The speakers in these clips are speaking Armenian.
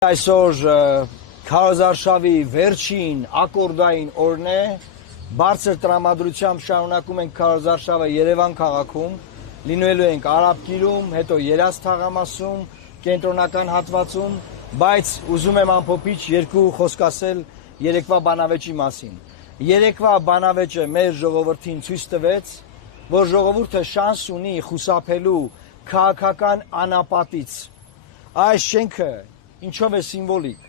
Այսօր քարոզարշավի վերջին ակորդային օրն է, բարձր տրամադրությամբ շարունակում ենք քարոզարշավը Երևան քաղաքում, լինելու ենք Արաբկիրում, հետո Երազ թաղամասում, կենտրոնական հատվածում, բայց ուզում եմ ամփոփիչ երկու խոսք ասել երեկվա բանավեճի մասին։ Երեկվա բանավեճը մեր ժողովրդին ցույց տվեց, որ ժողովուրդը շանս ունի խուսափելու քաղաքական անապատից։ Այս շենքը ինչով է սիմվոլիկ,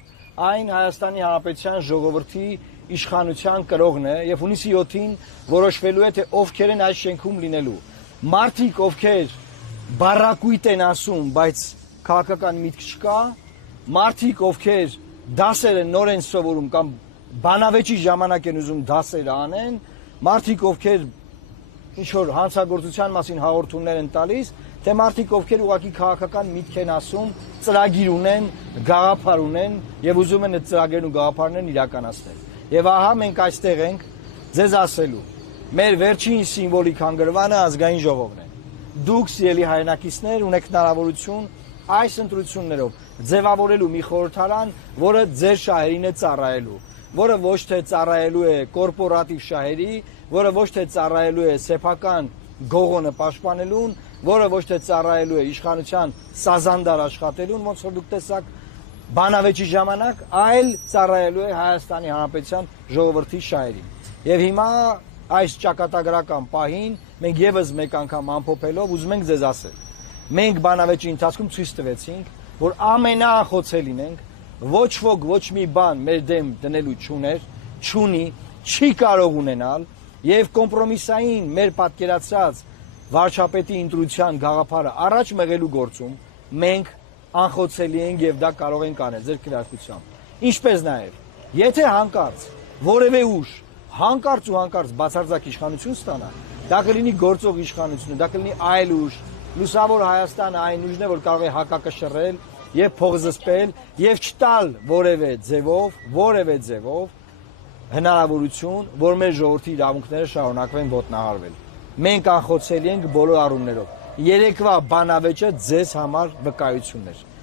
այն Հայաստանի Հանրապետության ժողովրդի իշխանության կրողն է եւ հունիսի 7-ին որոշվելու է թե ովքեր են այս շենքում լինելու։ Մարդիկ, ովքեր բառակույտ են ասում, բայց քաղաքական միտք չկա, մարդիկ, ովքեր դասեր են նոր են սովորում կամ բանավեճի ժամանակ են ուզում դասեր անեն, մարդիկ, ովքեր ինչ որ հանցագործության մասին հաղորդումներ են տալիս, թե մարդիկ, ովքեր ուղղակի քաղաքական միտք են ասում, ծրագիր ունեն, գաղափար ունեն եւ ուզում են այդ ծրագրերն ու գաղափարներն իրականացնել։ Եվ ահա մենք այստեղ ենք ձեզ ասելու. մեր վերջին սիմվոլիկ հանգրվանը ազգային ժողովն է։ Դուք, սիրելի հայրենակիցներ, ունեք հնարավորություն այս ընտրություններով ձևավորելու մի խորհրդարան, որը ձեր շահերին է ծառայելու, որը ոչ թե ծառայելու է կորպորատիվ շահերի, որը ոչ թե ծառայելու է սեփական գողոնը պաշտպանելուն, որը ոչ թե ծառայելու է իշխանության սազանդար աշխատելուն, ոնց որ դուք տեսաք բանավեճի ժամանակ, այլ ծառայելու է Հայաստանի Հանրապետության ժողովրդի շահերին։ Եվ հիմա այս ճակատագրական պահին մենք եւս մեկ անգամ ամփոփելով ուզում ենք ձեզ ասել. մենք բանավեճի ընթացքում ցույց տվեցինք, որ ամենաախոցելին ենք, ոչ ոք ոչ մի բան մեր դեմ դնելու չունի, չի կարող ունենալ եւ կոմպրոմիսային մեր պատկերացրած վարչապետի ընտրության գաղափարը առաջ մղելու գործում մենք անխոցելի ենք եւ դա կարող ենք անել ձեր քրեակցությամբ։ Ինչպես նաեւ, եթե հանկարծ որևէ ուժ հանկարծ բացարձակ իշխանություն ստանա, դա կլինի գործող իշխանությունը, դա կլինի այլ ուժ, լուսավոր Հայաստանը այն ուժն է, որ կարող է հակակշռել եւ փողզսպել եւ չտալ որևէ ձևով հնարավորություն, որ մեր ժողովրդի իրավունքները շարունակվեն ոտնահարվել։ Մենք անխոցելի ենք բոլոր առումներով։ Երեկվա բանավեճը ձեզ համար վկայություն էր։